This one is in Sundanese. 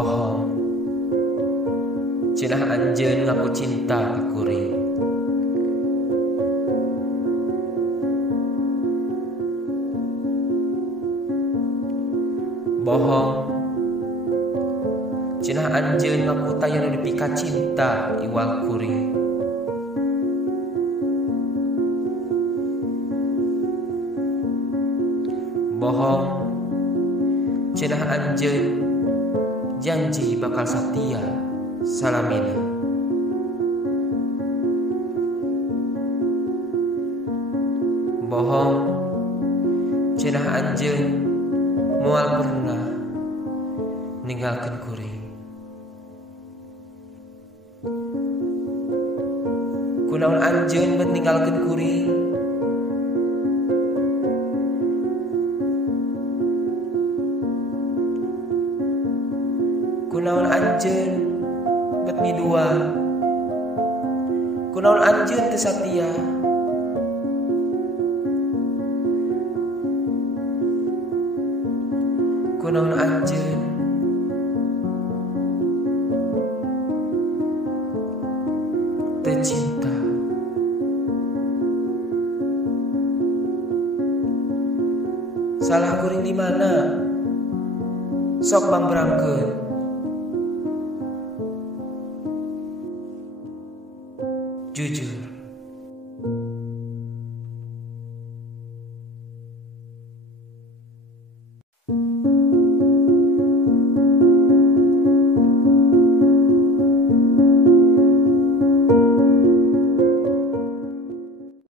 Bohong, cenah anjeun ngaku cinta ka kuring. Bohong, cenah anjeun ngaku taya nu dipika cinta iwal kuring. Bohong, cenah anjeun janji bakal satia salamina. Bohong, cenah anjeun moal pernah ninggalkeun kuring. Kunaon anjeun bet ninggalkeun kuring? Kunaon anjeun bet midua? Kunaon anjeun teu satia? Kunaon anjeun teu cinta? Salah kuring di mana? Sok bangberangkeun.